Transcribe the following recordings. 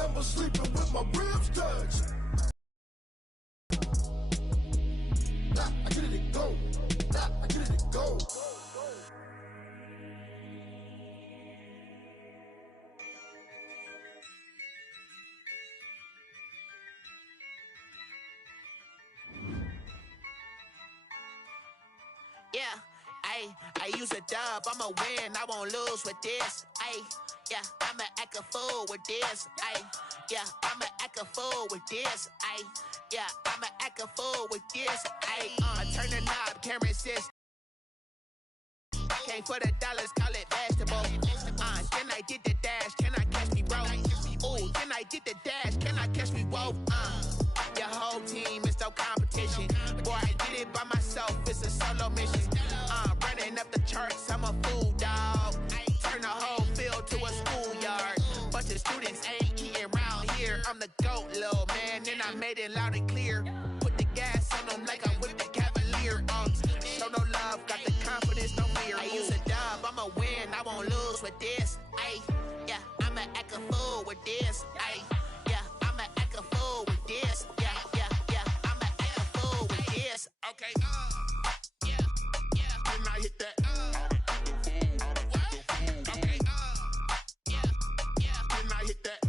remember sleeping with my ribs touched. I get it and go. I get it and go. Yeah, I use a dub, I'ma win, I won't lose with this. Yeah, I'ma act a fool with this. Yeah, I'ma act a fool with this. Yeah, I'ma act a fool with this. Turn the knob, camera assist. Came for the dollars, call it vegetable. Then I did the dash, can I catch me, bro? Ooh, then I did the dash, can I catch me, whoa? Your whole team is no competition. Boy, I did it by myself, it's a solo mission. Running up the charts, I'm a fool, dog. Turn the whole field to a schoolyard. Bunch of students ain't eating round here. I'm the GOAT, little man, and I made it loud and clear. Put the gas on them like I'm with the Cavalier. Show no love, got the confidence, no fear. I use a dub, I'ma win, I won't lose with this. Yeah, I'ma act a fool with this. Yeah, I'ma act a fool with this. Yeah, I'ma act a fool with this. Okay, yeah, when I hit that. Okay, yeah, when I hit that.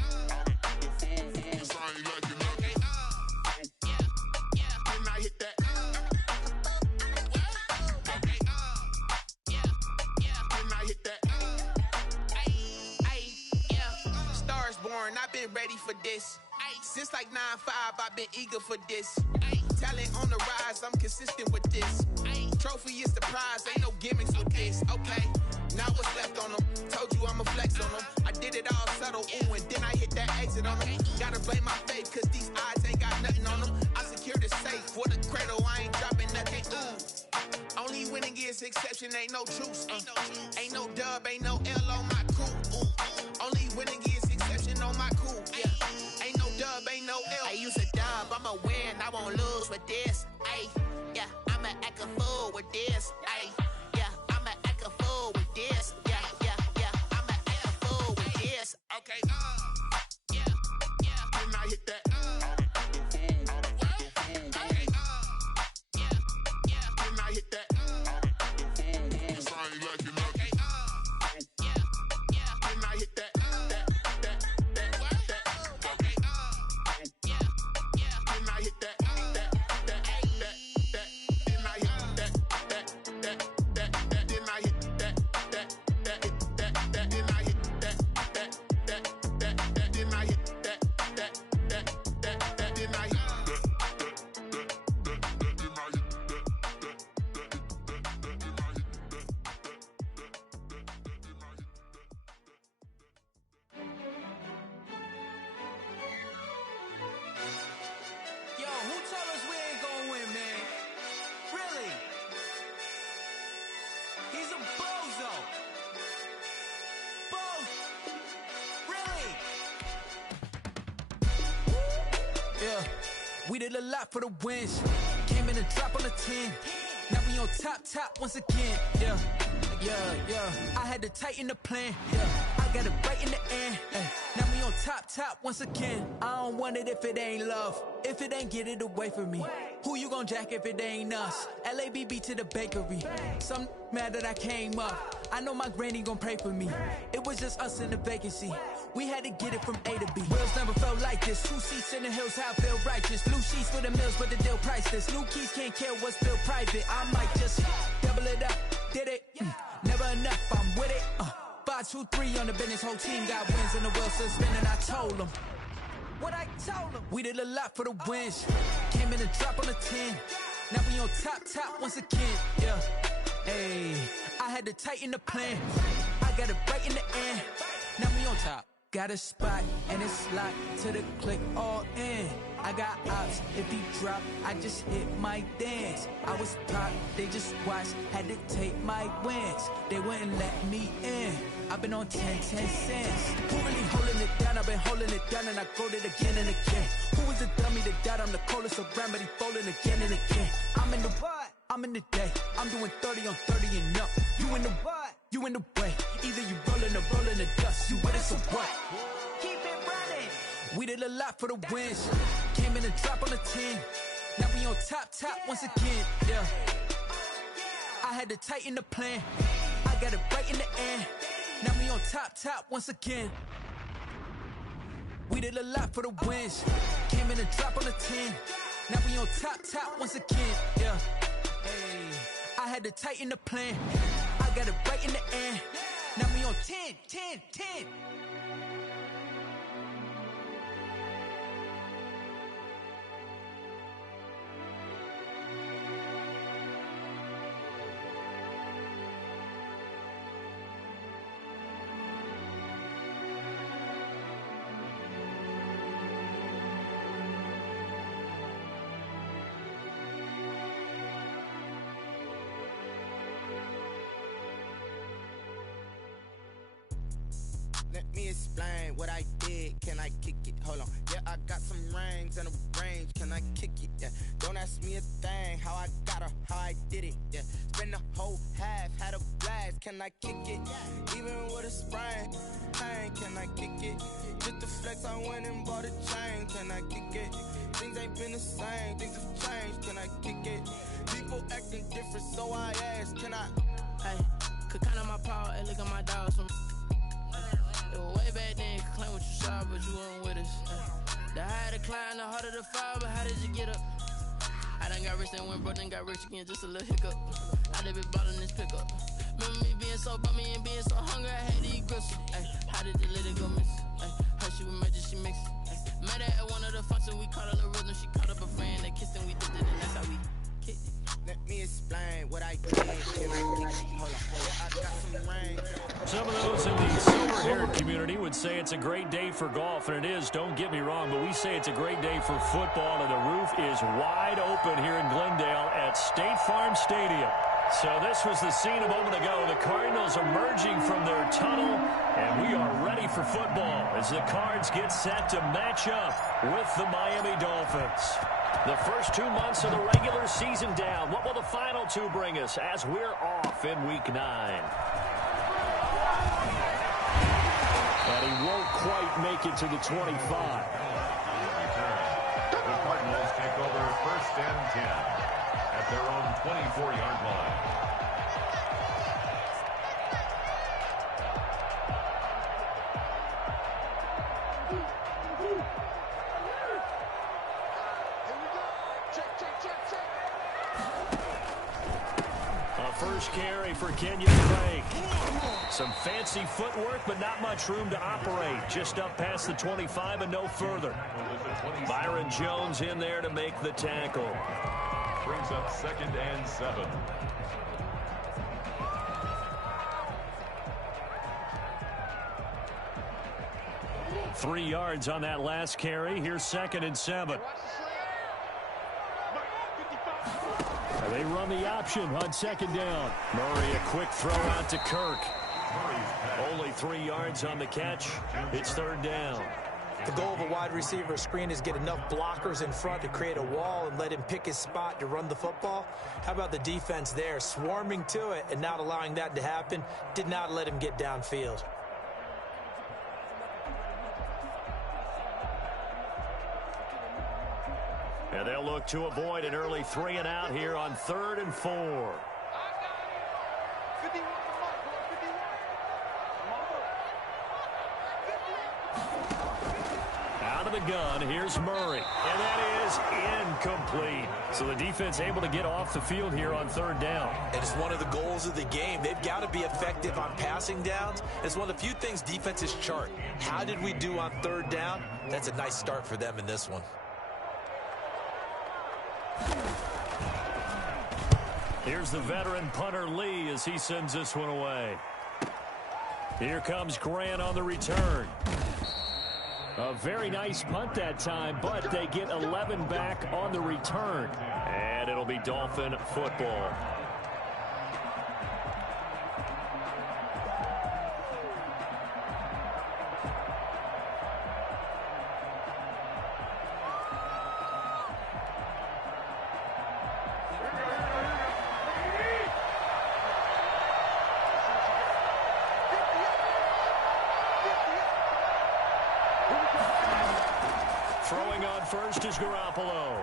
Cause I ain't like it. Okay, yeah, when I hit that. Okay, yeah, when I hit that. Yeah, Stars born, I've been ready for this. Since like 9-5, I've been eager for this. Talent on the rise, I'm consistent with this. Trophy is the prize, ain't no gimmicks with this. Okay, now what's left on them? Told you I'ma flex on them. I did it all subtle, ooh, and then I hit that exit on them. Gotta blame my faith, cause these odds ain't got nothing on them. I secure the safe for the cradle, I ain't dropping nothing, ooh. Only winning is exception, ain't no truce. Ain't no dub, ain't no L on my crew. Only winning is exception on my crew. Yeah, ain't no dub, ain't no L. I use a dub, I'ma win, I won't lose with this. Yeah, I'ma act a fool with this. Yeah, I'ma act a fool with this. Yeah, I'ma act a fool with this. Okay, yeah, when I hit that. Okay, yeah, when I hit that. Cause I ain't like it. Okay, yeah, when I hit that. Okay, yeah, when I hit that. We did a lot for the wins. Came in and drop on the 10. Now we on top once again. Yeah. I had to tighten the plan. Yeah. I got it right in the end. Now we on top once again. I don't want it if it ain't love. If it ain't, get it away from me. Who you gon' jack if it ain't us? LABB to the bakery. Some mad that I came up. I know my granny gon' pray for me. It was just us in the vacancy. We had to get it from A to B. Wheels never felt like this. 2 seats in the hills, how I feel righteous. Blue sheets for the mills, but the deal priceless. New keys can't care what's still private. I might just double it up. Did it? Never enough, I'm with it. 5, 2, 3 on the business. Whole team got wins and the wheels still spinning. I told them what I told them. We did a lot for the wins. Came in and drop on the 10. Now we on top once again. Yeah. Hey, I had to tighten the plan. I got it right in the end. Now we on top. Got a spot and it's locked to the click all in. I got ops, if he drop, I just hit my dance. I was pop, they just watched, had to take my wins. They wouldn't let me in. I've been on 10 cents. Who really holding it down? I've been holding it down and I quote it again and again. Who is the dummy that died? I'm the coldest around, but he folding again and again. I'm in the what? I'm in the day. I'm doing 30 on 30 and up. You in the what? You in the way. Either you rolling or rolling the dust. You with it, so what? Keep it running. did a lot for the wins. Came in and drop on the 10. Now we on top once again, yeah. I had to tighten the plan. I got it right in the end. Now we on top once again. We did a lot for the wins. Came in and drop on the 10. Now we on top once again, yeah. Hey, I had to tighten the plan. I got it right in the end. Now we on 10. Let me explain what I did. Can I kick it? Hold on. Yeah, I got some rings and a range. Can I kick it? Yeah. Don't ask me a thing. How I got her, how I did it. Yeah. Spend the whole half, had a blast. Can I kick it? Even with a sprain. Pain, can I kick it? Just the flex, I went and bought a chain. Can I kick it? Things ain't been the same. Things have changed. Can I kick it? People acting different, so I asked. Can I? Hey, could count on my power. Hey, look at my dogs from. It was way back then, you could claim what you saw, but you weren't with us. The higher the climb, the harder the fall, but how did you get up? I done got rich and went broke, then got rich again, just a little hiccup. I done been ballin' this pickup. Remember me being so bummy and being so hungry, I had to eat gristle. Ay, how did the lady go miss? Ay, her she was magic, she mixed. Met her at one of the functions, we caught a little rhythm, she caught up a friend, they kissed and we did it, and that's how we kicked it. Let me explain what I did. Can I kick it? Hold on. Yeah, I got some rain. Some of those in the silver-haired community would say it's a great day for golf, and it is, don't get me wrong, but we say it's a great day for football, and the roof is wide open here in Glendale at State Farm Stadium. So this was the scene a moment ago. The Cardinals emerging from their tunnel, and we are ready for football as the Cards get set to match up with the Miami Dolphins. The first 2 months of the regular season down. What will the final two bring us as we're off in Week 9? And he won't quite make it to the 25. The Cardinals take over 1st and 10 at their own 24-yard line. First carry for Kenyon Drake. Some fancy footwork, but not much room to operate. Just up past the 25 and no further. Byron Jones in there to make the tackle. Brings up 2nd and 7. Three yards on that last carry. Here's 2nd and 7. They run the option on 2nd down. Murray, a quick throw out to Kirk. Only 3 yards on the catch. It's 3rd down. The goal of a wide receiver screen is get enough blockers in front to create a wall and let him pick his spot to run the football. How about the defense there, swarming to it and not allowing that to happen? Did not let him get downfield. And they'll look to avoid an early 3 and out here on 3rd and 4. Out of the gun, here's Murray. And that is incomplete. So the defense able to get off the field here on 3rd down. And it's one of the goals of the game. They've got to be effective on passing downs. It's one of the few things defenses chart. How did we do on 3rd down? That's a nice start for them in this one. Here's the veteran punter Lee as he sends this one away. Here comes Grant on the return. A very nice punt that time, but they get 11 back on the return. And it'll be Dolphin football. Throwing on first is Garoppolo.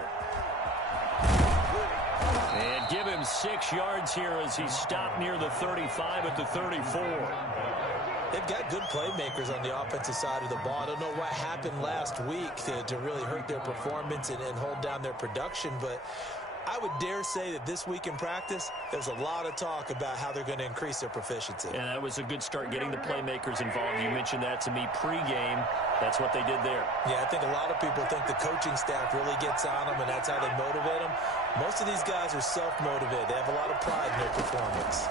And give him 6 yards here as he stopped near the 35 at the 34. They've got good playmakers on the offensive side of the ball. I don't know what happened last week to really hurt their performance and hold down their production, but I would dare say that this week in practice, there's a lot of talk about how they're going to increase their proficiency. And that was a good start getting the playmakers involved. You mentioned that to me pregame. That's what they did there. Yeah, I think a lot of people think the coaching staff really gets on them, and that's how they motivate them. Most of these guys are self-motivated. They have a lot of pride in their performance.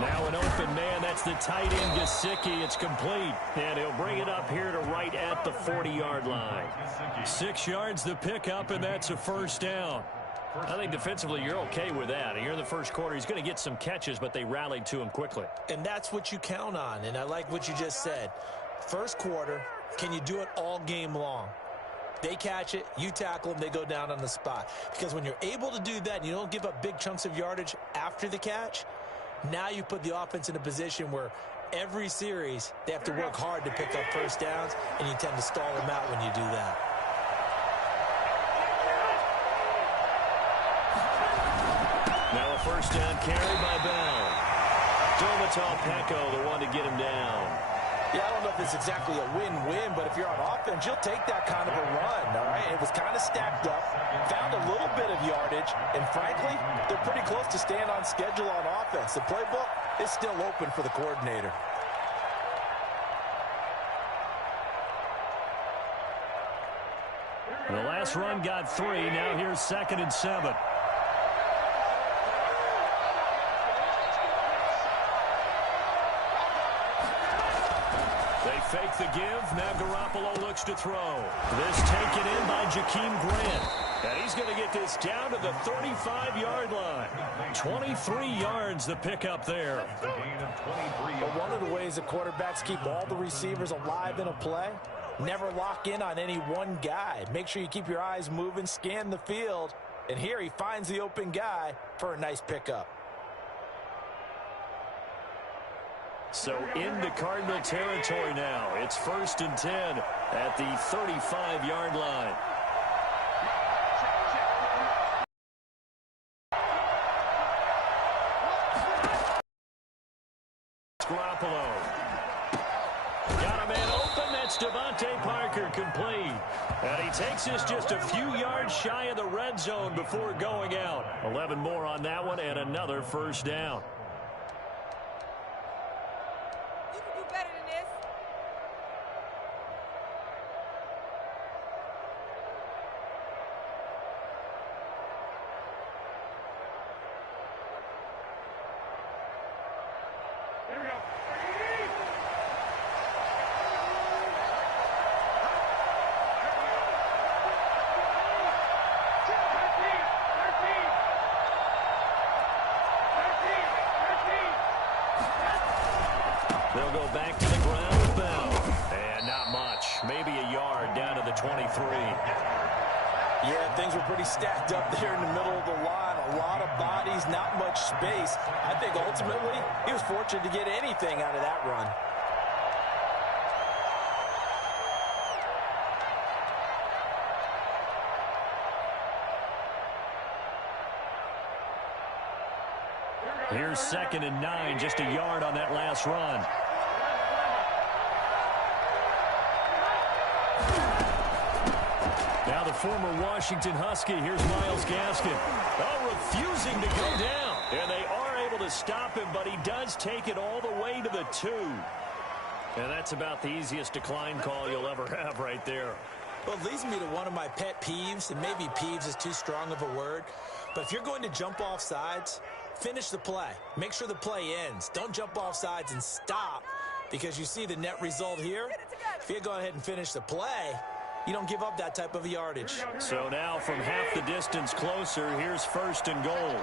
Now an open man. That's the tight end, Gesicki. It's complete. And he'll bring it up here to right at the 40-yard line. 6 yards the pickup, and that's a first down. I think defensively you're okay with that. Here in the first quarter, he's going to get some catches, but they rallied to him quickly. And that's what you count on, and I like what you just said. First quarter, can you do it all game long? They catch it, you tackle them, they go down on the spot. Because when you're able to do that and you don't give up big chunks of yardage after the catch, now you put the offense in a position where every series they have to work hard to pick up first downs, and you tend to stall them out when you do that. Now a first down carry by Bell. Domata-Peko, the one to get him down. Yeah, I don't know if it's exactly a win-win, but if you're on offense, you'll take that kind of a run, all right? It was kind of stacked up, found a little bit of yardage, and frankly, they're pretty close to staying on schedule on offense. The playbook is still open for the coordinator. The last run got 3. Now here's 2nd and 7. Fake the give. Now Garoppolo looks to throw. This taken in by Jakeem Grant. And he's going to get this down to the 35-yard line. 23 yards the pickup there. But one of the ways the quarterbacks keep all the receivers alive in a play, never lock in on any one guy. Make sure you keep your eyes moving, scan the field. And here he finds the open guy for a nice pickup. So into Cardinal territory now. It's 1st and 10 at the 35-yard line. Garoppolo. Got a man open. That's Devontae Parker complete. And he takes us just a few yards shy of the red zone before going out. 11 more on that one and another first down. They'll go back to the ground with Bell. And not much. Maybe a yard down to the 23. Yeah, things were pretty stacked up there in the middle of the line. A lot of bodies, not much space. I think ultimately he was fortunate to get anything out of that run. Here's 2nd and 9, just a yard on that last run. Now the former Washington Husky, here's Myles Gaskin. Oh, refusing to go down. And they are able to stop him, but he does take it all the way to the 2. And that's about the easiest decline call you'll ever have right there. Well, it leads me to one of my pet peeves, and maybe peeves is too strong of a word, but if you're going to jump off sides, finish the play. Make sure the play ends. Don't jump off sides and stop, because you see the net result here. If you go ahead and finish the play, you don't give up that type of yardage. So now from half the distance closer, here's 1st and goal.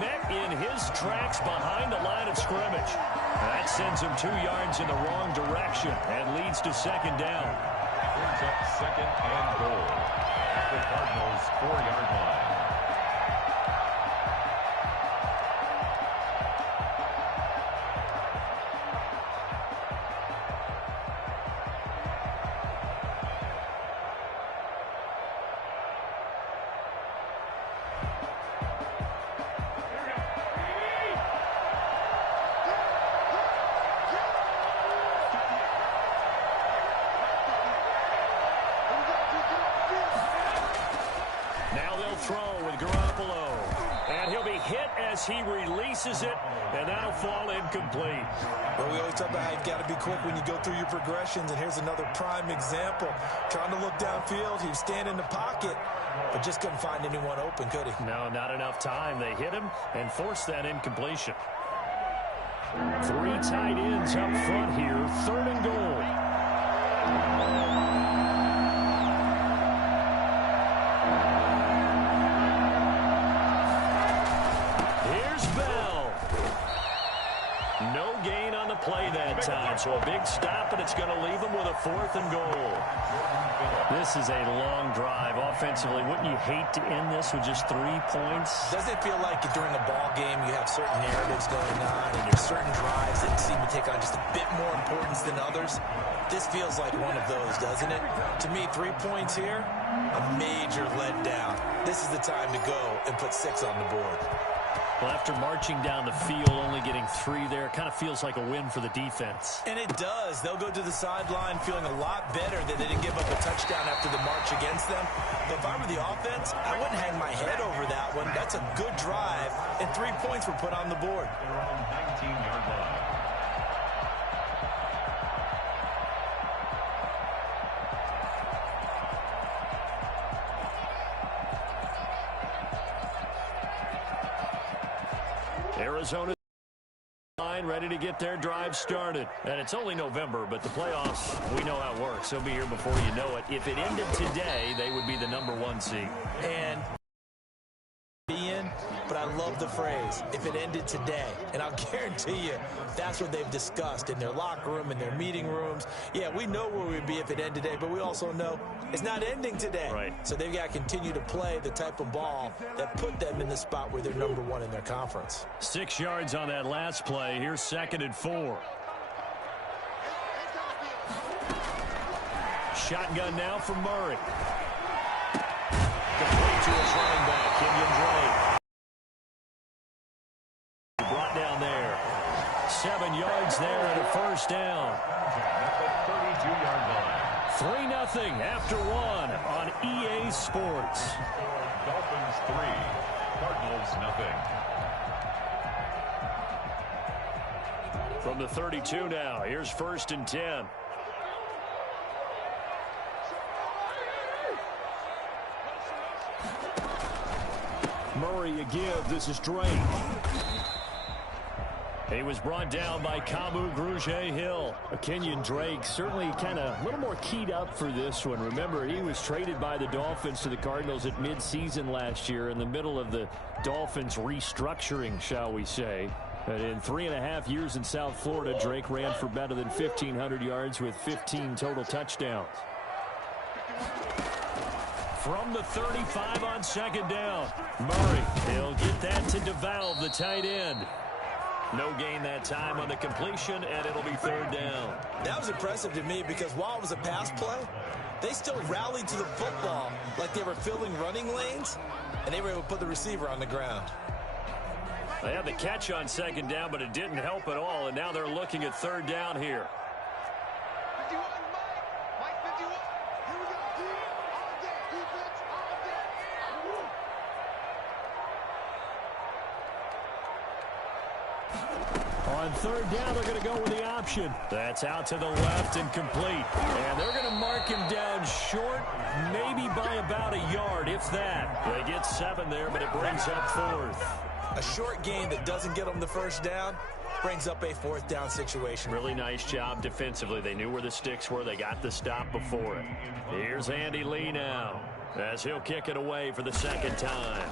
Met in his tracks behind the line of scrimmage. That sends him 2 yards in the wrong direction and leads to 2nd down. brings up 2nd and goal at the Cardinals' 4-yard line. Throw with Garoppolo, and he'll be hit as he releases it, and that'll fall incomplete. Well, we always talk about how you've got to be quick when you go through your progressions, and here's another prime example. Trying to look downfield, he was standing in the pocket, but just couldn't find anyone open, could he? No, not enough time. They hit him and forced that incompletion. 3 tight ends up front here, 3rd and goal. No gain on the play that time, so a big stop, and it's going to leave them with a 4th and goal. This is a long drive offensively. Wouldn't you hate to end this with just 3 points? Doesn't it feel like during a ball game you have certain narratives going on and there's certain drives that seem to take on just a bit more importance than others? This feels like one of those, doesn't it? To me, 3 points here, a major letdown. This is the time to go and put 6 on the board. Well, after marching down the field, only getting 3 there, kind of feels like a win for the defense. And it does. They'll go to the sideline feeling a lot better that they didn't give up a touchdown after the march against them. But if I were the offense, I wouldn't hang my head over that one. That's a good drive, and 3 points were put on the board. Their own 19-yard line. Arizona line ready to get their drive started. And it's only November, but the playoffs, we know how it works. They'll be here before you know it. If it ended today, they would be the #1 seed. And but I love the phrase, if it ended today. And I'll guarantee you that's what they've discussed in their locker room, in their meeting rooms. Yeah, we know where we'd be if it ended today, but we also know it's not ending today. Right. So they've got to continue to play the type of ball that put them in the spot where they're #1 in their conference. 6 yards on that last play. Here's 2nd and 4. Shotgun now for Murray. Complete to his running back, Kenyon Drake. Brought down there. 7 yards there and a 1st down. At the 32-yard line. 3-0 after 1 on EA Sports. Dolphins 3, Cardinals 0. From the 32 now, here's 1st and 10. Murray a give. This is Drake. He was brought down by Kamu Grugier-Hill. Kenyon Drake certainly kind of a little more keyed up for this one. Remember, he was traded by the Dolphins to the Cardinals at midseason last year in the middle of the Dolphins restructuring, shall we say. And in 3.5 years in South Florida, Drake ran for better than 1,500 yards with 15 total touchdowns. From the 35 on 2nd down, Murray, he'll get that to DeValve, the tight end. No gain that time on the completion, and it'll be 3rd down. That was impressive to me because while it was a pass play, they still rallied to the football like they were filling running lanes, and they were able to put the receiver on the ground. They had the catch on 2nd down, but it didn't help at all, and now they're looking at 3rd down here. On 3rd down, they're going to go with the option. That's out to the left and complete. And they're going to mark him down short, maybe by about a yard, if that. They get 7 there, but it brings up 4th. A short gain that doesn't get them the 1st down brings up a 4th down situation. Really nice job defensively. They knew where the sticks were. They got the stop before it. Here's Andy Lee now as he'll kick it away for the 2nd time.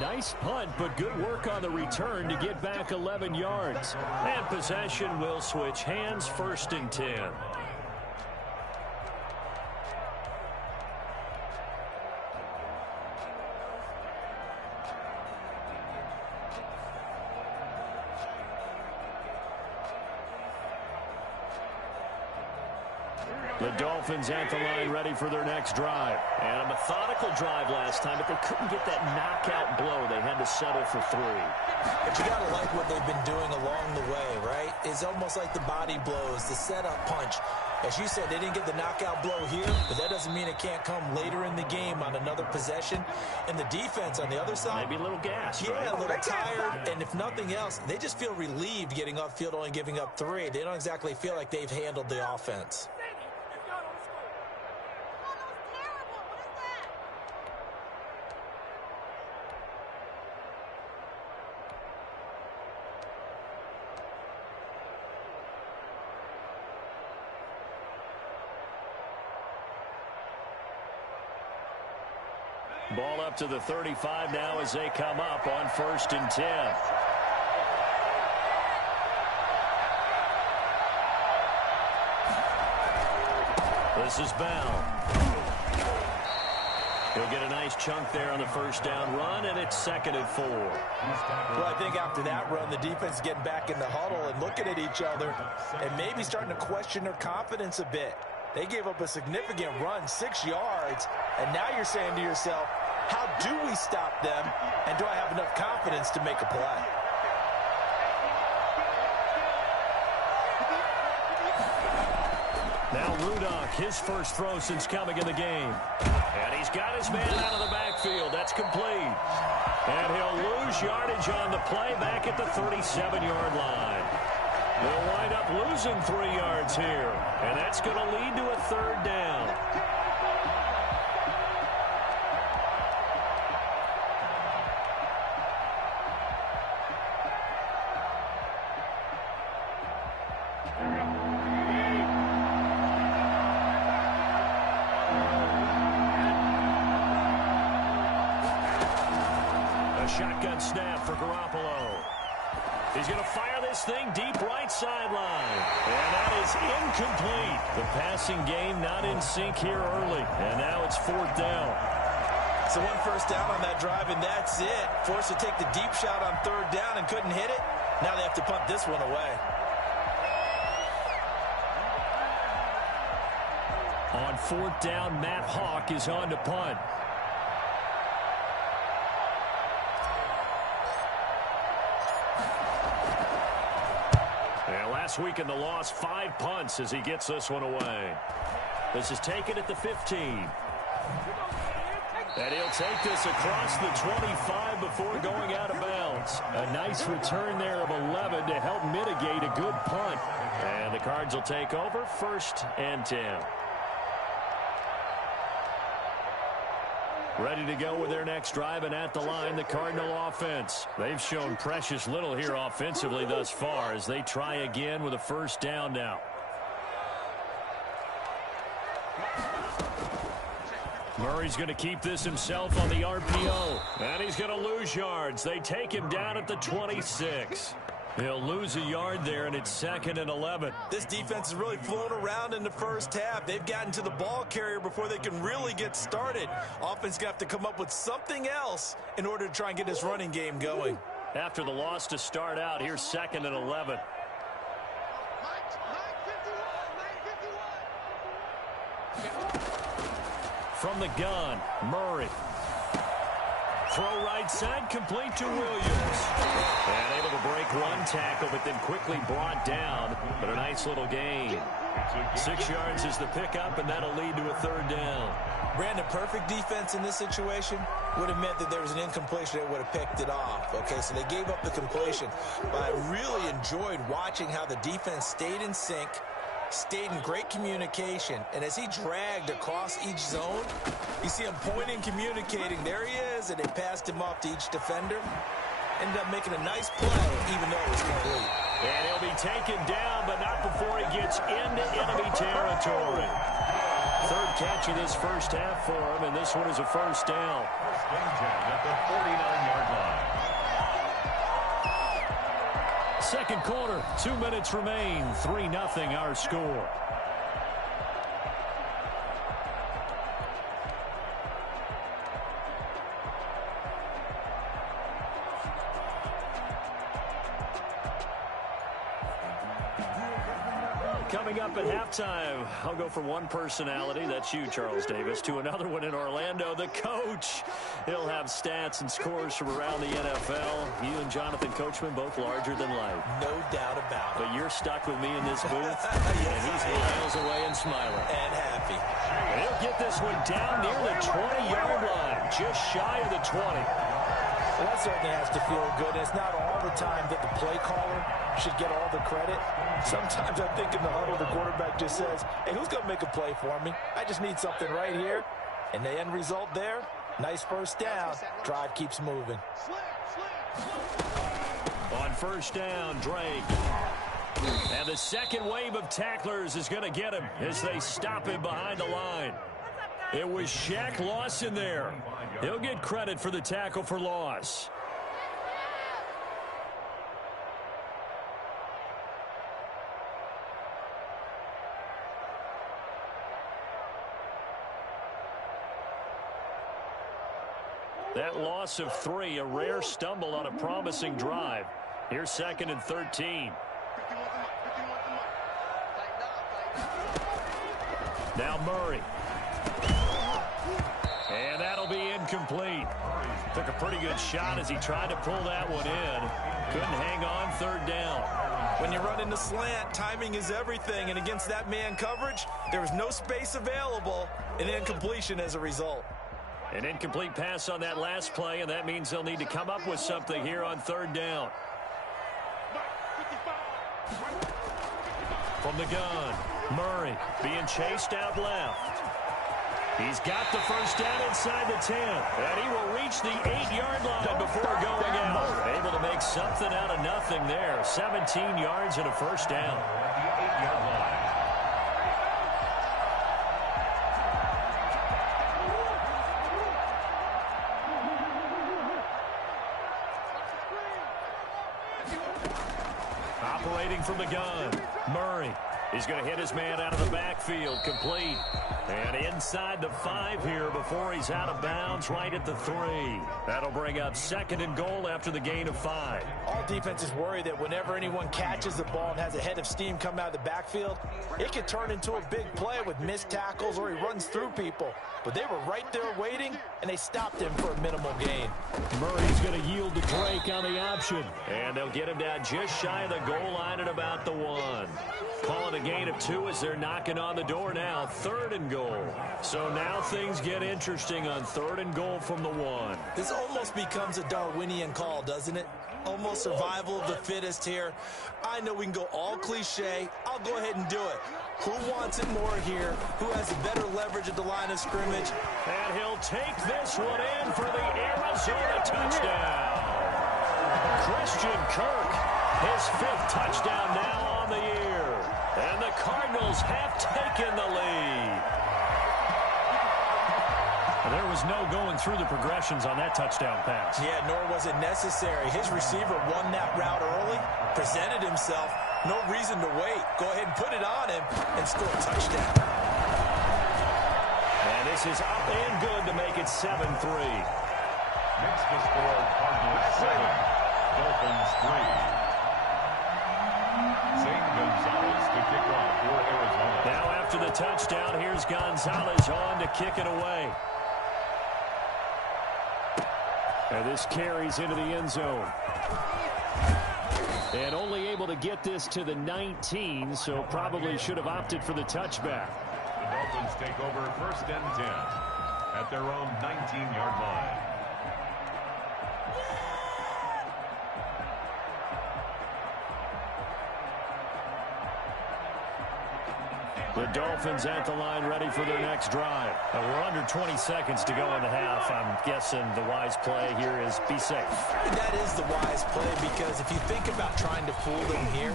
Nice punt, but good work on the return to get back 11 yards. And possession will switch hands, 1st and 10. The Dolphins at the line ready for their next drive. And a methodical drive last time, but they couldn't get that knockout blow. They had to settle for 3. But you got to like what they've been doing along the way, right? It's almost like the body blows, the setup punch. As you said, they didn't get the knockout blow here, but that doesn't mean it can't come later in the game on another possession. And the defense on the other side. Maybe a little gas, yeah, right? a little tired. And if nothing else, they just feel relieved getting upfield, only giving up 3. They don't exactly feel like they've handled the offense. Ball up to the 35 now as they come up on 1st and 10. This is Bell. He'll get a nice chunk there on the 1st down run, and it's 2nd and 4. Well, I think after that run, the defense is getting back in the huddle and looking at each other and maybe starting to question their confidence a bit. They gave up a significant run, 6 yards, and now you're saying to yourself, how do we stop them, and do I have enough confidence to make a play? Now Rudock, his first throw since coming in the game. And he's got his man out of the backfield. That's complete. And he'll lose yardage on the play back at the 37-yard line. They'll wind up losing 3 yards here. And that's going to lead to a 3rd down. Shotgun snap for Garoppolo. He's going to fire this thing deep right sideline. And that is incomplete. The passing game not in sync here early. And now it's 4th down. So 1 first down on that drive, and that's it. Forced to take the deep shot on 3rd down and couldn't hit it. Now they have to punt this one away. On 4th down, Matt Hawk is on to punt. Last week in the loss, 5 punts as he gets this one away. This is taken at the 15. And he'll take this across the 25 before going out of bounds. A nice return there of 11 to help mitigate a good punt. And the Cards will take over, 1st and 10. Ready to go with their next drive, and at the line, the Cardinal offense. They've shown precious little here offensively thus far as they try again with a 1st down now. Murray's going to keep this himself on the RPO, and he's going to lose yards. They take him down at the 26. He'll lose a yard there, and it's 2nd and 11. This defense is really flown around in the first half. They've gotten to the ball carrier before they can really get started. Offense got to come up with something else in order to try and get this running game going. After the loss to start out, here's 2nd and 11. From the gun, Murray. Throw right side, complete to Williams. And able to break one tackle, but then quickly brought down. But a nice little gain. 6 yards is the pickup, and that'll lead to a 3rd down. Brandon, perfect defense in this situation would have meant that there was an incompletion that would have picked it off. Okay, so they gave up the completion. But I really enjoyed watching how the defense stayed in sync, stayed in great communication, and as he dragged across each zone, you see him pointing, communicating. There he is, and they passed him off to each defender. Ended up making a nice play, even though it was complete. And he'll be taken down, but not before he gets into enemy territory. 3rd catch of this first half for him, and this one is a 1st down. First and 10 at the 49-yard line. second quarter. 2 minutes remain. 3-0 our score. Coming up at halftime, I'll go from one personality, that's you, Charles Davis, to another one in Orlando, the coach. He'll have stats and scores from around the NFL. You and Jonathan Coachman, both larger than life. No doubt about it. But you're stuck with me in this booth, and he's miles away and smiling. And happy. And he'll get this one down near the 20-yard line, just shy of the 20. Well, that certainly has to feel good. It's not all the time that the play caller should get all the credit. Sometimes I think in the huddle, the quarterback just says, hey, who's going to make a play for me? I just need something right here. And the end result there, nice first down. Drive keeps moving. On first down, Drake. And the second wave of tacklers is going to get him as they stop him behind the line. It was Shaq Lawson there. He'll get credit for the tackle for loss. That loss of 3, a rare stumble on a promising drive. Here's 2nd and 13. Now Murray. And that'll be incomplete. Took a pretty good shot as he tried to pull that one in. Couldn't hang on, 3rd down. When you run in the slant, timing is everything. And against that man coverage, there was no space available. An incompletion as a result. An incomplete pass on that last play, and that means they'll need to come up with something here on 3rd down. From the gun, Murray being chased out left. He's got the first down inside the 10, and he will reach the 8-yard line before going out. Able to make something out of nothing there. 17 yards and a first down. The 8-yard line. Operating from the gun, Murray. He's going to hit his man out of the backfield, complete. And inside the 5 here before he's out of bounds, right at the 3. That'll bring up 2nd and goal after the gain of 5. All defenses worry that whenever anyone catches the ball and has a head of steam come out of the backfield, it can turn into a big play with missed tackles or he runs through people. But they were right there waiting, and they stopped him for a minimal gain. Murray's going to yield to Drake on the option. And they'll get him down just shy of the goal line at about the 1. Call it a gain of 2 as they're knocking on the door now. 3rd and goal. So now things get interesting on 3rd and goal from the 1. This almost becomes a Darwinian call, doesn't it? Almost survival of the fittest here. I know we can go all cliche. I'll go ahead and do it. Who wants it more here? Who has a better leverage at the line of scrimmage? And he'll take this one in for the Arizona touchdown. Christian Kirk, his 5th touchdown now on the year. And the Cardinals have taken the lead. There was no going through the progressions on that touchdown pass. Yeah, nor was it necessary. His receiver won that route early, presented himself. No reason to wait. Go ahead and put it on him and score a touchdown. And this is up and good to make it 7-3. Makes the score Cardinals 7, Dolphins 3. Zane Gonzalez to kick off for Arizona. Now after the touchdown, here's Gonzalez on to kick it away. And this carries into the end zone. And only able to get this to the 19, so probably should have opted for the touchback. The Dolphins take over 1st and 10 at their own 19-yard line. The Dolphins at the line ready for their next drive. We're under 20 seconds to go in the half. I'm guessing the wise play here is be safe. That is the wise play because if you think about trying to fool them here,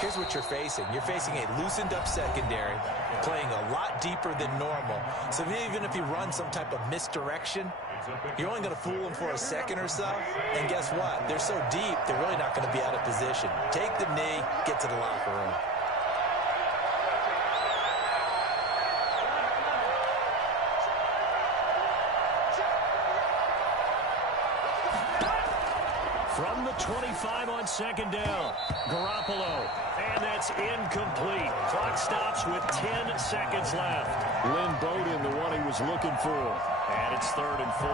here's what you're facing. You're facing a loosened up secondary, playing a lot deeper than normal. So even if you run some type of misdirection, You're only going to fool them for a second or so, and guess what? They're so deep, they're really not going to be out of position. Take the knee, get to the locker room. From the 25 on second down, Garoppolo, and that's incomplete. Clock stops with 10 seconds left. Lynn Bowden, the one he was looking for, and it's 3rd and 4.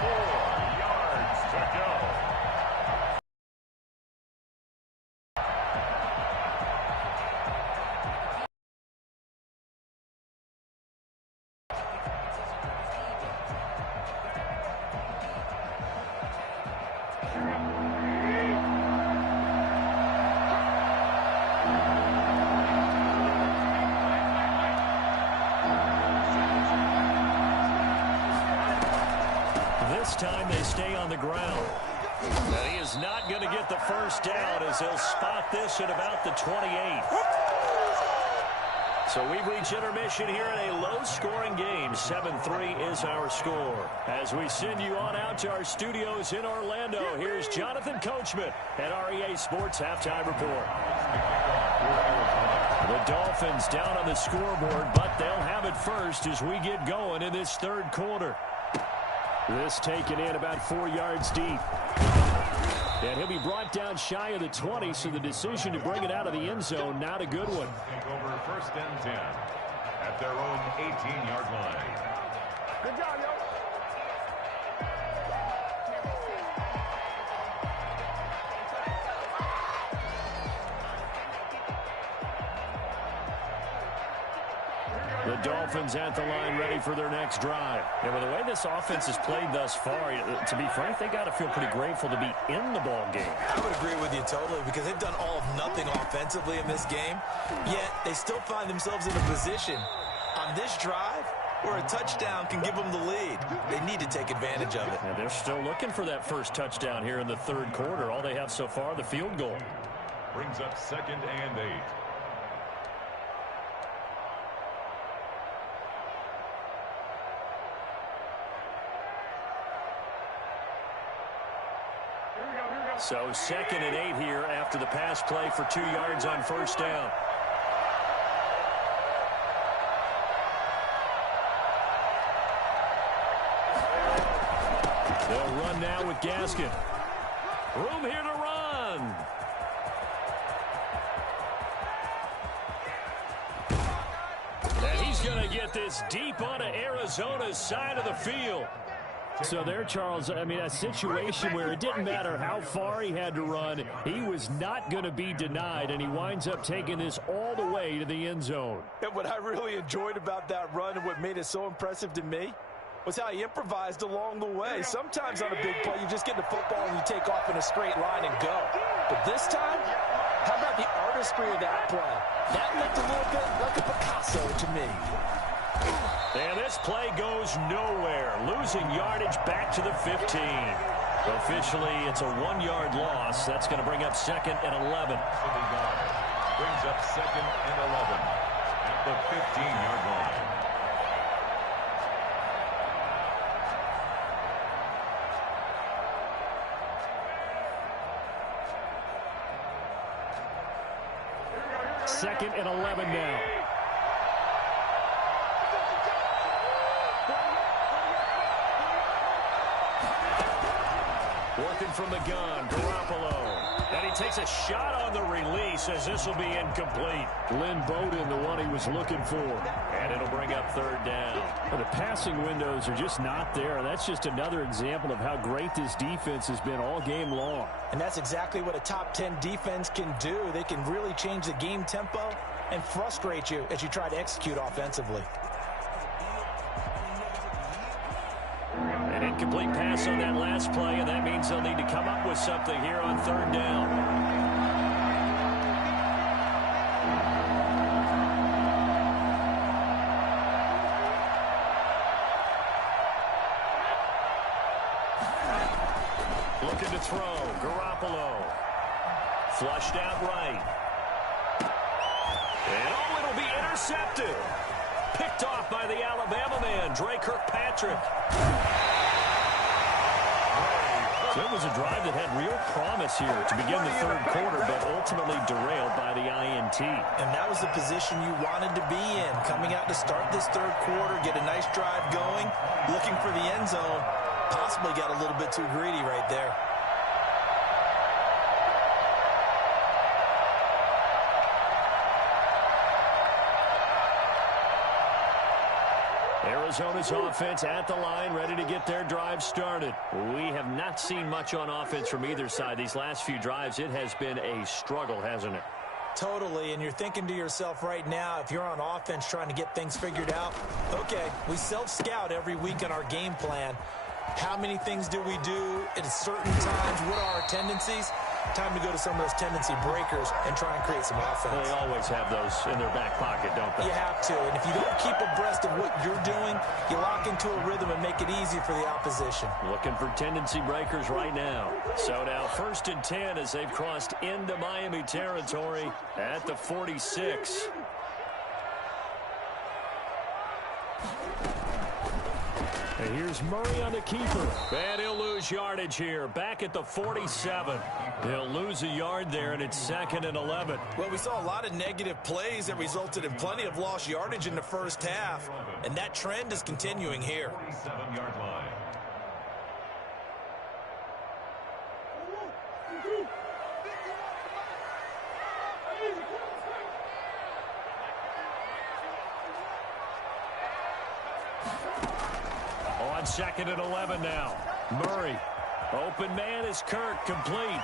4 yards to go. This time they stay on the ground. And he is not going to get the first down as he'll spot this at about the 28. So we've reached intermission here in a low-scoring game. 7-3 is our score. As we send you on out to our studios in Orlando, here's Jonathan Coachman at REA Sports Halftime Report. The Dolphins down on the scoreboard, but they'll have it first as we get going in this third quarter. This taken in about 4 yards deep. And he'll be brought down shy of the 20, so the decision to bring it out of the end zone, not a good one. Take over 1st and 10 at their own 18-yard line. Good job, yo. The Dolphins at the line ready for their next drive. And with the way this offense has played thus far, to be frank, they got to feel pretty grateful to be in the ball game. I would agree with you totally because they've done all of nothing offensively in this game, yet they still find themselves in a position on this drive where a touchdown can give them the lead. They need to take advantage of it. And they're still looking for that first touchdown here in the third quarter. All they have so far, the field goal. Brings up 2nd and 8. So 2nd and 8 here after the pass play for 2 yards on first down. They'll run now with Gaskin. Room here to run. And he's going to get this deep onto Arizona's side of the field. So there, Charles, I mean, a situation where it didn't matter how far he had to run, he was not going to be denied, and he winds up taking this all the way to the end zone. And what I really enjoyed about that run and what made it so impressive to me was how he improvised along the way. Sometimes on a big play, you just get the football and you take off in a straight line and go. But this time, how about the artistry of that play? That looked a little bit like a Picasso to me. And this play goes nowhere, losing yardage back to the 15. Officially, it's a 1-yard loss. That's going to bring up 2nd and 11. Brings up 2nd and 11 at the 15-yard line. Second and 11 now. Working from the gun, Garoppolo. And he takes a shot on the release as this will be incomplete. Lynn Bowden, the one he was looking for. And it'll bring up 3rd down. Well, the passing windows are just not there. That's just another example of how great this defense has been all game long. And that's exactly what a top 10 defense can do. They can really change the game tempo and frustrate you as you try to execute offensively. An incomplete pass on that last play, and that means they'll need to come up with something here on 3rd down. Looking to throw, Garoppolo. Flushed out right. And it'll be intercepted. Picked off by the Alabama man, Dre Kirkpatrick. So it was a drive that had real promise here to begin the third quarter, but ultimately derailed by the INT. And that was the position you wanted to be in. Coming out to start this third quarter, get a nice drive going, looking for the end zone. Possibly got a little bit too greedy right there. Arizona's offense at the line, ready to get their drive started. We have not seen much on offense from either side. These last few drives, it has been a struggle, hasn't it? Totally, and you're thinking to yourself right now, if you're on offense trying to get things figured out, okay, we self-scout every week in our game plan. How many things do we do at certain times? What are our tendencies? Time to go to some of those tendency breakers and try and create some offense. They always have those in their back pocket, don't they? You have to, and if you don't keep abreast of what you're doing, you lock into a rhythm and make it easy for the opposition. Looking for tendency breakers right now. So now 1st and 10 as they've crossed into Miami territory at the 46. And here's Murray on the keeper. And he'll lose yardage here. Back at the 47. He'll lose a yard there, and it's 2nd and 11. Well, we saw a lot of negative plays that resulted in plenty of lost yardage in the first half. And that trend is continuing here. 7-yard line. On 2nd and 11 now. Murray. Open man is Kirk, complete.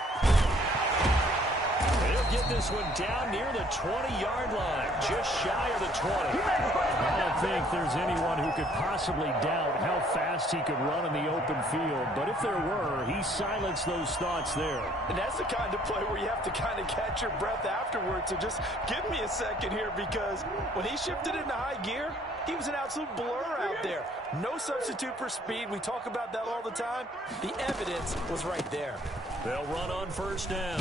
He'll get this one down near the 20-yard line, just shy of the 20. I don't think there's anyone who could possibly doubt how fast he could run in the open field. But if there were, he silenced those thoughts there. And that's the kind of play where you have to kind of catch your breath afterwards. So just give me a second here, because when he shifted into high gear, he was an absolute blur out there. No substitute for speed. We talk about that all the time. The evidence was right there. They'll run on 1st down.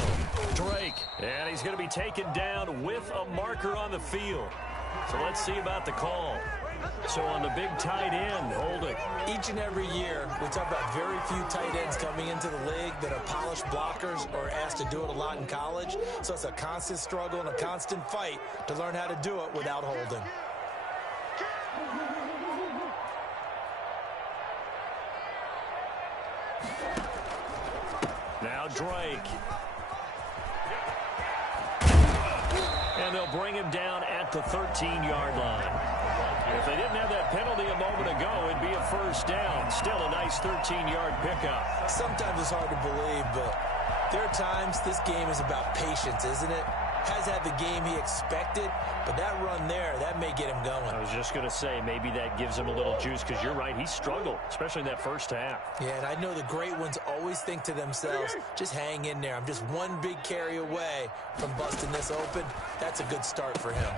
Drake. And he's going to be taken down with a marker on the field. So let's see about the call. So on the big tight end, holding. Each and every year, we talk about very few tight ends coming into the league that are polished blockers or asked to do it a lot in college. So it's a constant struggle and a constant fight to learn how to do it without holding. Now Drake. And they'll bring him down at the 13-yard line. If they didn't have that penalty a moment ago, it'd be a 1st down. Still a nice 13-yard pickup. Sometimes it's hard to believe, but there are times this game is about patience, isn't it? Has had the game he expected, but that run there, that may get him going. I was just going to say, maybe that gives him a little juice, because you're right, he struggled, especially in that first half. Yeah, and I know the great ones always think to themselves, just hang in there. I'm just one big carry away from busting this open. That's a good start for him.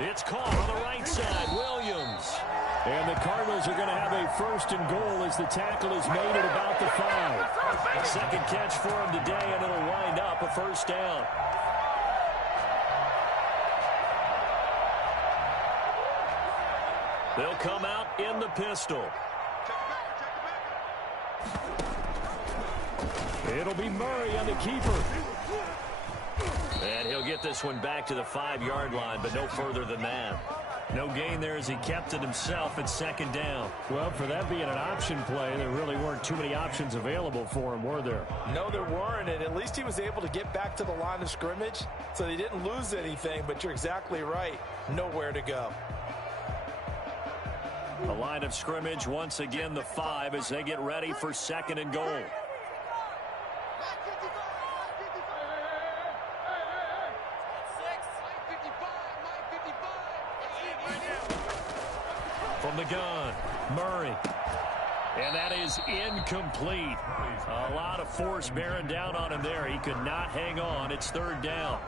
It's caught on the right side, Williams. And the Cardinals are going to have a 1st and goal as the tackle is made at about the 5. Second catch for him today, and it'll wind up a 1st down. They'll come out in the pistol. It'll be Murray on the keeper. And he'll get this one back to the 5-yard line, but no further than that. No gain there as he kept it himself at 2nd down. Well, for that being an option play, there really weren't too many options available for him, were there? No, there weren't, and at least he was able to get back to the line of scrimmage, so they didn't lose anything, but you're exactly right. Nowhere to go. The line of scrimmage, once again, the 5 as they get ready for 2nd and goal. From the gun, Murray. And that is incomplete. A lot of force bearing down on him there. He could not hang on. It's 3rd down.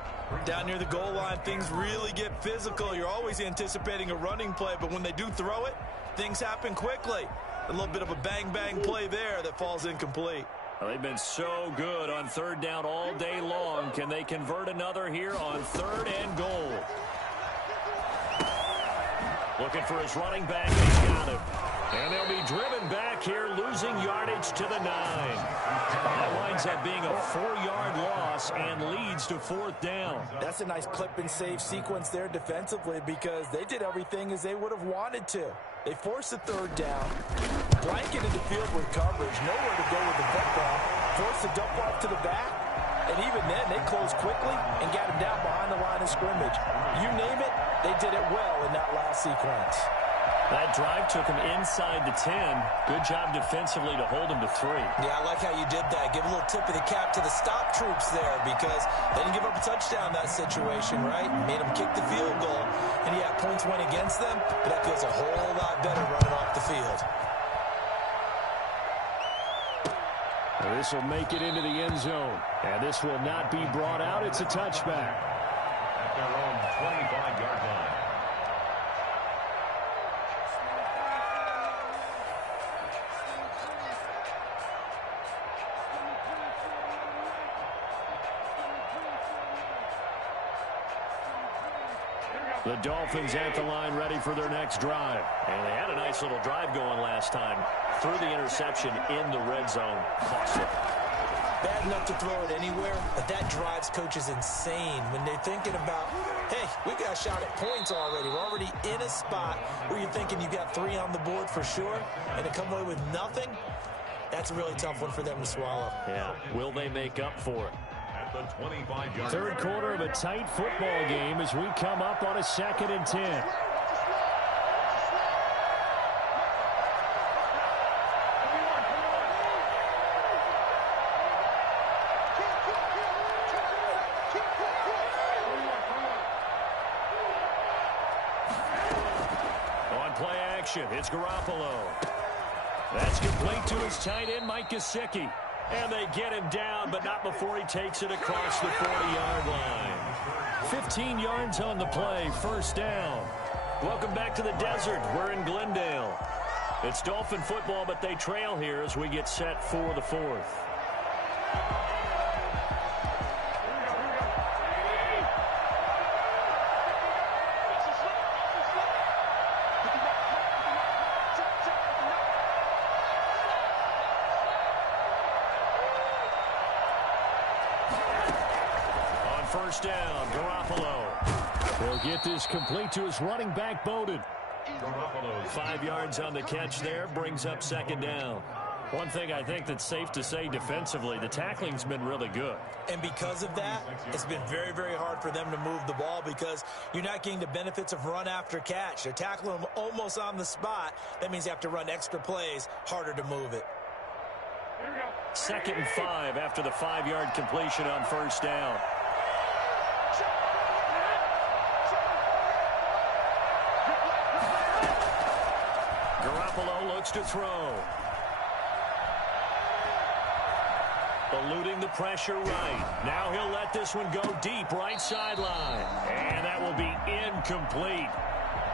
Down near the goal line, things really get physical. You're always anticipating a running play, but when they do throw it, things happen quickly. A little bit of a bang-bang play there that falls incomplete. Well, they've been so good on 3rd down all day long. Can they convert another here on 3rd and goal? Looking for his running back. He's got him. And they'll be driven back here, losing yardage to the 9. That winds up being a 4-yard loss and leads to 4th down. That's a nice clip and save sequence there defensively because they did everything as they would have wanted to. They forced a 3rd down, blanketed the field with coverage, nowhere to go with the football, forced a dump off to the back, and even then they closed quickly and got him down behind the line of scrimmage. You name it, they did it well in that last sequence. That drive took him inside the 10. Good job defensively to hold him to 3. Yeah, I like how you did that. Give a little tip of the cap to the stop troops there because they didn't give up a touchdown in that situation, right? Made them kick the field goal. And yeah, points went against them, but that feels a whole lot better running off the field. This will make it into the end zone. And this will not be brought out. It's a touchback. At their own 25-yard line. The Dolphins at the line ready for their next drive. And they had a nice little drive going last time. Threw the interception in the red zone. Costly. Bad enough to throw it anywhere, but that drives coaches insane when they're thinking about, hey, we got a shot at points already. We're already in a spot where you're thinking you got 3 on the board for sure, and to come away with nothing, that's a really tough one for them to swallow. Yeah, will they make up for it? At the 25-yard 3rd quarter of a tight football game as we come up on a 2nd and 10. On play action, it's Garoppolo. That's complete to his tight end, Mike Gesicki. And they get him down, but not before he takes it across the 40-yard line. 15 yards on the play, 1st down. Welcome back to the desert. We're in Glendale. It's Dolphin football, but they trail here as we get set for the 4th. First down, Garoppolo. He'll get this complete to his running back, Bowden. 5 yards on the catch there, brings up 2nd down. One thing I think that's safe to say defensively, the tackling's been really good. And because of that, it's been very, very hard for them to move the ball because you're not getting the benefits of run after catch. They're tackling them almost on the spot. That means you have to run extra plays, harder to move it. 2nd and 5 after the 5-yard completion on 1st down. Garoppolo looks to throw. Eluding the pressure right. Now he'll let this one go deep right sideline. And that will be incomplete.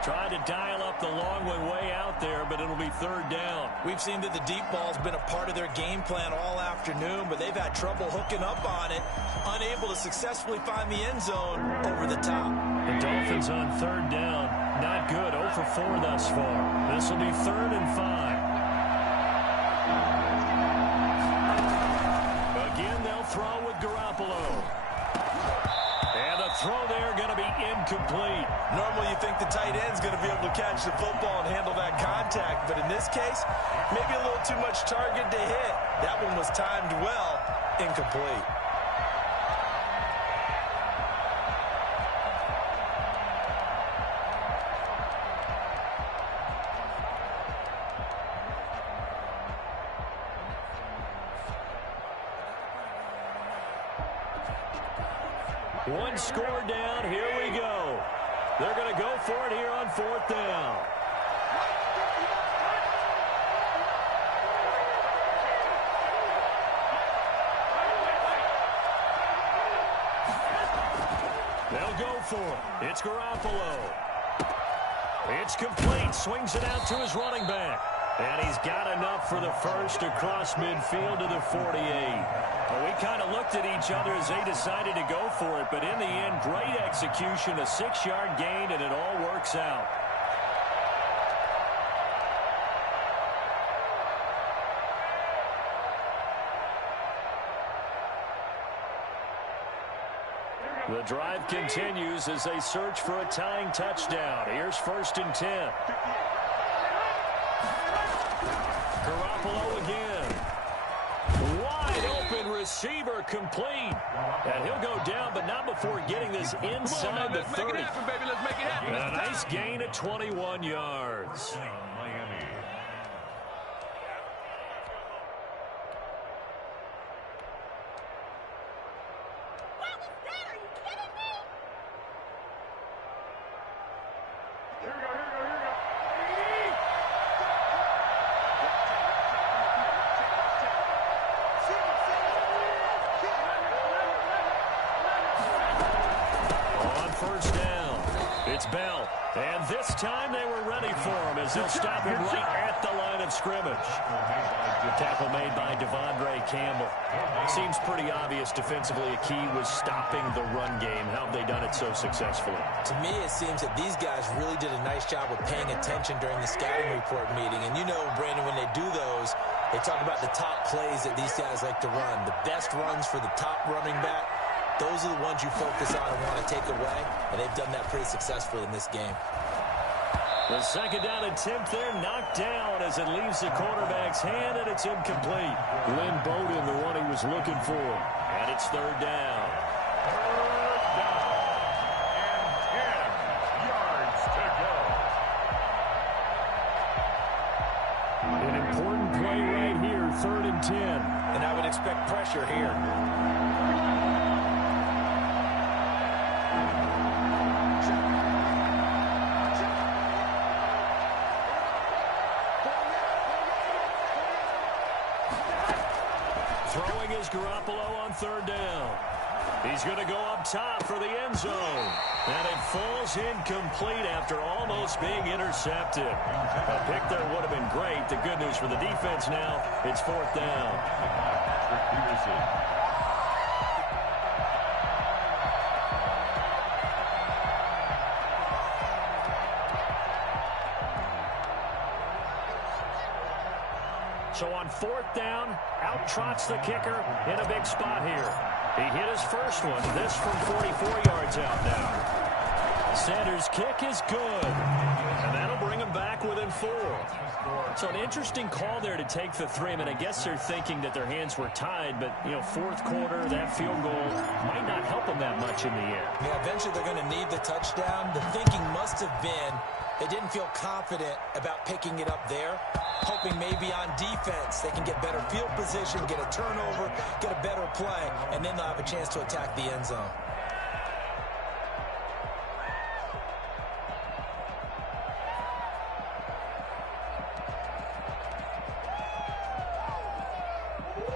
Trying to dial up the long way out there, but it'll be 3rd down. We've seen that the deep ball's been a part of their game plan all afternoon, but they've had trouble hooking up on it, unable to successfully find the end zone over the top. The Dolphins on 3rd down. Not good. 0 for 4 thus far. This will be 3rd and 5. Again, they'll throw with Garoppolo. And the throw there going to be incomplete. Normally you think the tight end's going to be able to catch the football and handle that contact, but in this case, maybe a little too much target to hit. That one was timed well, incomplete. One score down. Here we go. They're going to go for it here on 4th down. They'll go for it. It's Garoppolo. It's complete. Swings it out to his running back. And he's got enough for the first across midfield to the 48. Well, we kind of looked at each other as they decided to go for it, but in the end, great execution, a 6-yard gain, and it all works out. The drive continues as they search for a tying touchdown. Here's 1st and 10. Garoppolo again. Wide open receiver complete. And he'll go down, but not before getting this inside the 30. Let's make it happen, baby. Let's make it happen. A nice gain of 21 yards. Miami. Bell, and this time they were ready for him as they'll stop him right at the line of scrimmage. Tackle made by Devondre Campbell. Seems pretty obvious defensively a key was stopping the run game. How have they done it so successfully? To me, it seems that these guys really did a nice job of paying attention during the scouting report meeting. And you know, Brandon, when they do those, they talk about the top plays that these guys like to run. The best runs for the top running back. Those are the ones you focus on and want to take away, and they've done that pretty successfully in this game. The 2nd down attempt there knocked down as it leaves the quarterback's hand, and it's incomplete. Lynn Bowden, the one he was looking for. And it's 3rd down. 3rd down and 10 yards to go. An important play right here, 3rd and 10. And I would expect pressure here. Throwing is Garoppolo on 3rd down. He's going to go up top for the end zone. And it falls incomplete after almost being intercepted. A pick there would have been great. The good news for the defense now, it's 4th down. So on 4th down, out trots the kicker in a big spot here. He hit his first one. This from 44 yards out now. Sanders' kick is good. And that'll bring him back within 4. So an interesting call there to take the 3. I mean, I guess they're thinking that their hands were tied, but, you know, 4th quarter, that field goal might not help them that much in the air. Yeah, eventually they're going to need the touchdown. The thinking must have been they didn't feel confident about picking it up there, hoping maybe on defense they can get better field position, get a turnover, get a better play, and then they'll have a chance to attack the end zone.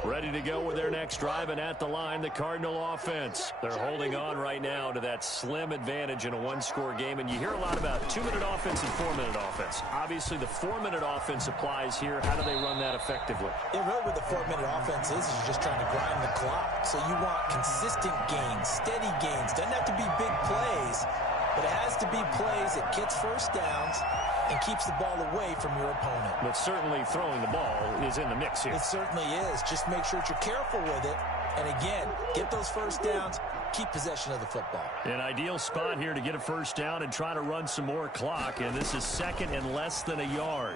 Ready to go with their next drive, and at the line, the Cardinal offense. They're holding on right now to that slim advantage in a one-score game, and you hear a lot about 2-minute offense and 4-minute offense. Obviously, the 4-minute offense applies here. How do they run that effectively? Yeah, really what the 4-minute offense is you're just trying to grind the clock. So you want consistent gains, steady gains. Doesn't have to be big plays, but it has to be plays that gets first downs and keeps the ball away from your opponent. But certainly throwing the ball is in the mix here. It certainly is. Just make sure that you're careful with it. And again, get those first downs, keep possession of the football. An ideal spot here to get a first down and try to run some more clock. And this is 2nd and less than a yard.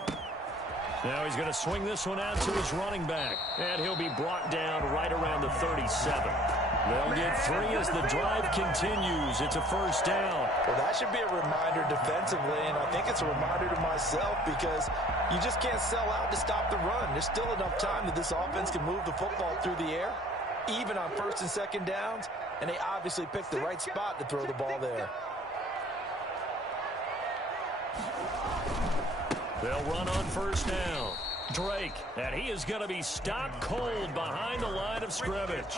Now he's going to swing this one out to his running back. And he'll be brought down right around the 37. They'll get 3 as the drive continues. It's a first down. Well, that should be a reminder defensively, and I think it's a reminder to myself because you just can't sell out to stop the run. There's still enough time that this offense can move the football through the air, even on 1st and 2nd downs, and they obviously picked the right spot to throw the ball there. They'll run on first down. Drake, and he is going to be stopped cold behind the line of scrimmage.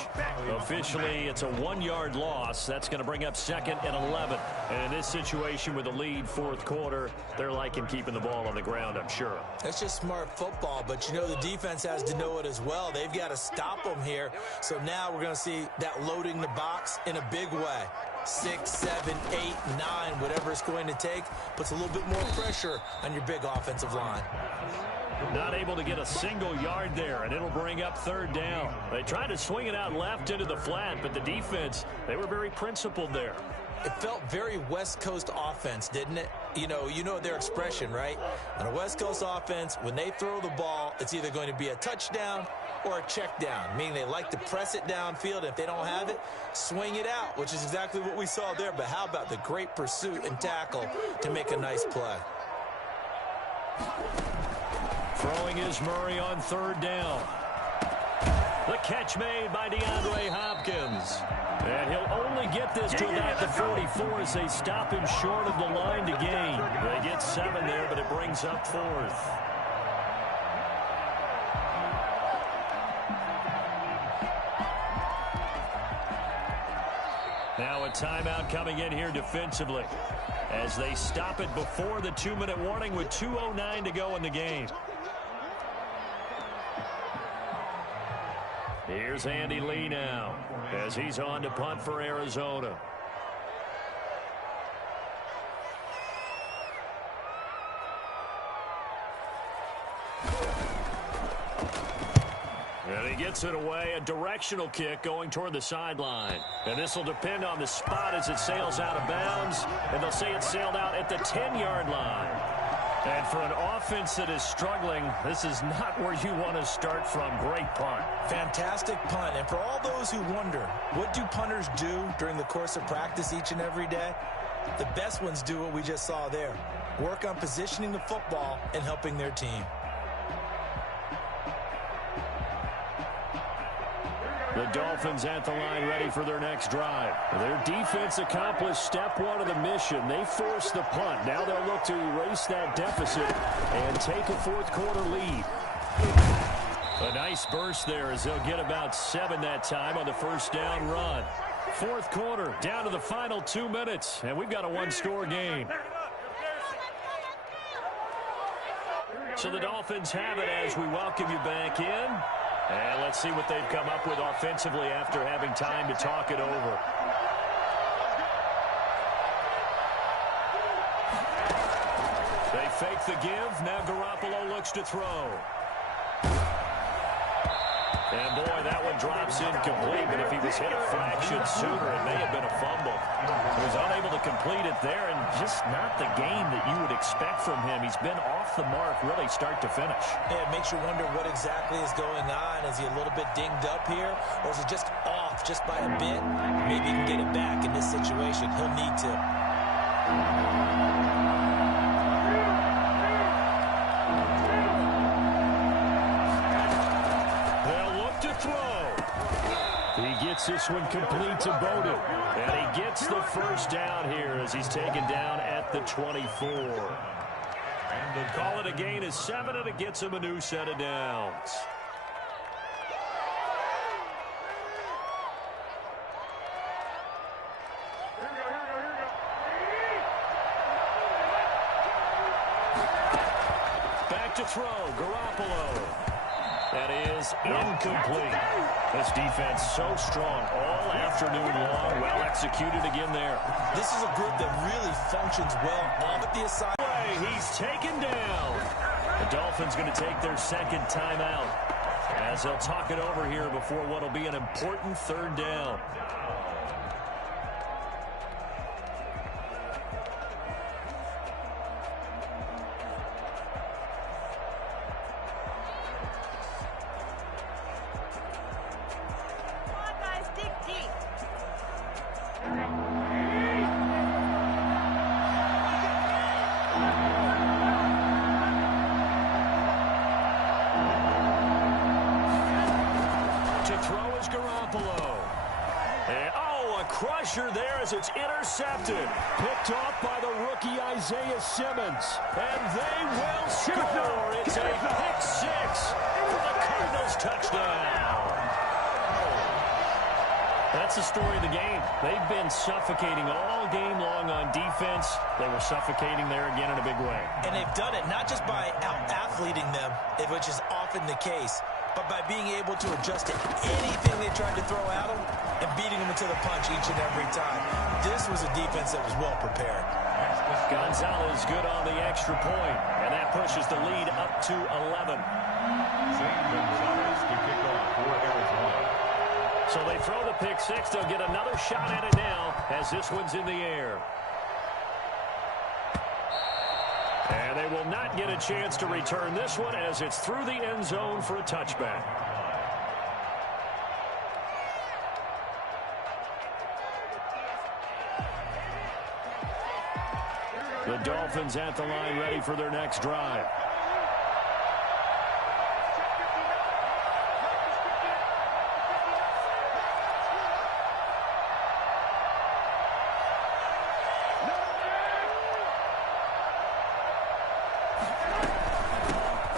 Officially, it's a 1-yard loss. That's going to bring up 2nd and 11. And in this situation with a lead 4th quarter, they're liking keeping the ball on the ground, I'm sure. That's just smart football, but you know the defense has to know it as well. They've got to stop them here. So now we're going to see that loading the box in a big way. 6, 7, 8, 9, whatever it's going to take, puts a little bit more pressure on your big offensive line. Not able to get a single yard there, and it'll bring up third down. They tried to swing it out left into the flat, but the defense, they were very principled there. It felt very West Coast offense, didn't it? You know their expression, right? On a West Coast offense, when they throw the ball, it's either going to be a touchdown or a check down, meaning they like to press it downfield. If they don't have it, swing it out, which is exactly what we saw there. But how about the great pursuit and tackle to make a nice play? Throwing is Murray on third down. The catch made by DeAndre Hopkins. And he'll only get this to about the 44 as they stop him short of the line to gain. They get 7 there, but it brings up 4th. Now a timeout coming in here defensively as they stop it before the 2-minute warning with 2:09 to go in the game. Here's Andy Lee now as he's on to punt for Arizona. And he gets it away, a directional kick going toward the sideline. And this will depend on the spot as it sails out of bounds. And they'll say it sailed out at the 10-yard line. And for an offense that is struggling, this is not where you want to start from. Great punt. Fantastic punt. And for all those who wonder, what do punters do during the course of practice each and every day? The best ones do what we just saw there. Work on positioning the football and helping their team. The Dolphins at the line ready for their next drive. Their defense accomplished step 1 of the mission. They forced the punt. Now they'll look to erase that deficit and take a fourth-quarter lead. A nice burst there as they'll get about 7 that time on the first down run. Fourth quarter, down to the final 2 minutes, and we've got a one-score game. So the Dolphins have it as we welcome you back in. And let's see what they've come up with offensively after having time to talk it over. They fake the give. Now Garoppolo looks to throw. And boy, that one drops incomplete, but if he was hit a fraction sooner, it may have been a fumble. He was unable to complete it there, and just not the game that you would expect from him. He's been off the mark really start to finish. Yeah, it makes you wonder what exactly is going on. Is he a little bit dinged up here, or is he just off just by a bit? Maybe he can get it back in this situation. He'll need to. This one complete to Bowden. And he gets the first down here as he's taken down at the 24. And they'll call it a gain of 7, and it gets him a new set of downs. Back to throw, Garoppolo. That is incomplete. This defense so strong all afternoon long. Well executed again there. This is a group that really functions well off the assignment. He's taken down. The Dolphins going to take their second timeout as they'll talk it over here before what will be an important third down. It's intercepted, picked off by the rookie Isaiah Simmons, and they will score. It's a pick 6 for the Cardinals touchdown. That's the story of the game. They've been suffocating all game long on defense. They were suffocating there again in a big way. And they've done it not just by out-athleting them, which is often the case, but by being able to adjust to anything they tried to throw at them and beating them to the punch each and every time. This was a defense that was well prepared. Gonzalez good on the extra point, and that pushes the lead up to 11. Zane Gonzalez to kick off for Arizona. So they throw the pick six. They'll get another shot at it now as this one's in the air. And they will not get a chance to return this one as it's through the end zone for a touchback. The Dolphins at the line ready for their next drive.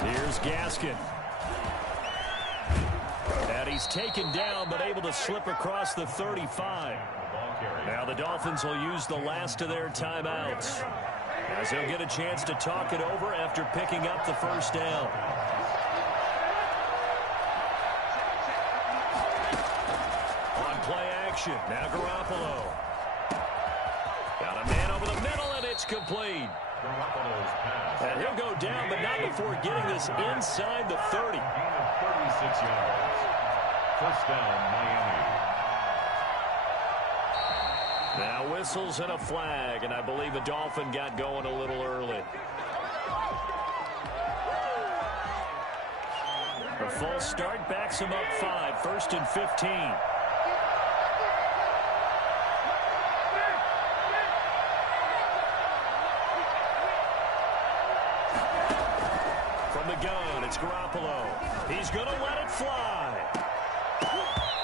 Here's Gaskin. And he's taken down but able to slip across the 35. Now the Dolphins will use the last of their timeouts as they'll get a chance to talk it over after picking up the first down. On play action, now Garoppolo. Got a man over the middle, and it's complete. And he'll go down, but not before getting this inside the 30. Gain of 36 yards. First down, Miami. Now whistles and a flag, and I believe the Dolphin got going a little early. A false start backs him up 5, 1st and 15. From the gun, it's Garoppolo. He's going to let it fly.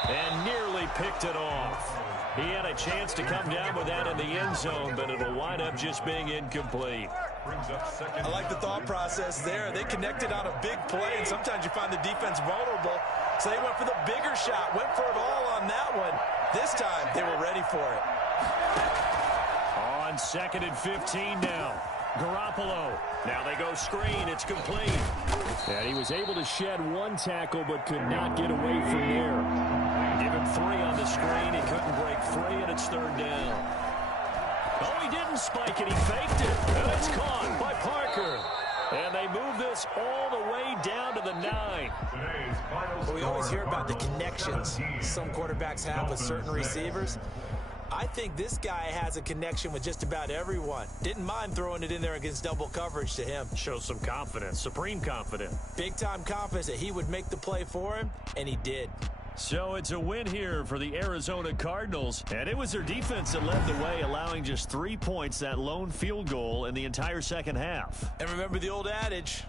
And nearly picked it off. He had a chance to come down with that in the end zone, but it'll wind up just being incomplete. I like the thought process there. They connected on a big play, and sometimes you find the defense vulnerable. So they went for the bigger shot, went for it all on that one. This time, they were ready for it. On 2nd and 15 now. Garoppolo. Now they go screen. It's complete. And he was able to shed one tackle but could not get away from there. Give him 3 on the screen. He couldn't break free, and it's 3rd down. Oh, he didn't spike it. He faked it. And it's caught by Parker. And they move this all the way down to the 9. Well, we always hear about the connections some quarterbacks have with certain receivers. I think this guy has a connection with just about everyone. Didn't mind throwing it in there against double coverage to him. Shows some confidence, supreme confidence. Big-time confidence that he would make the play for him, and he did. So it's a win here for the Arizona Cardinals, and it was their defense that led the way, allowing just 3 points, that lone field goal in the entire second half. And remember the old adage,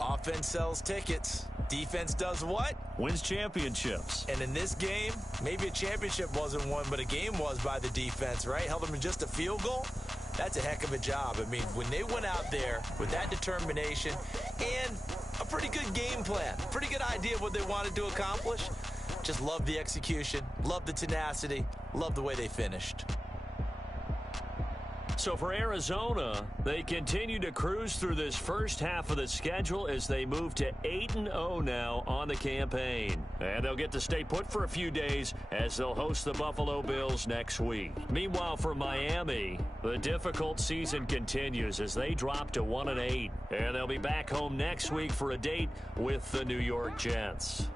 offense sells tickets. Defense does what? Wins championships. And in this game, maybe a championship wasn't won, but a game was by the defense, right? Held them in just a field goal. That's a heck of a job. I mean, when they went out there with that determination and a pretty good game plan, pretty good idea of what they wanted to accomplish, just love the execution, love the tenacity, love the way they finished. So for Arizona, they continue to cruise through this first half of the schedule as they move to 8-0 now on the campaign. And they'll get to stay put for a few days as they'll host the Buffalo Bills next week. Meanwhile, for Miami, the difficult season continues as they drop to 1-8. And they'll be back home next week for a date with the New York Jets.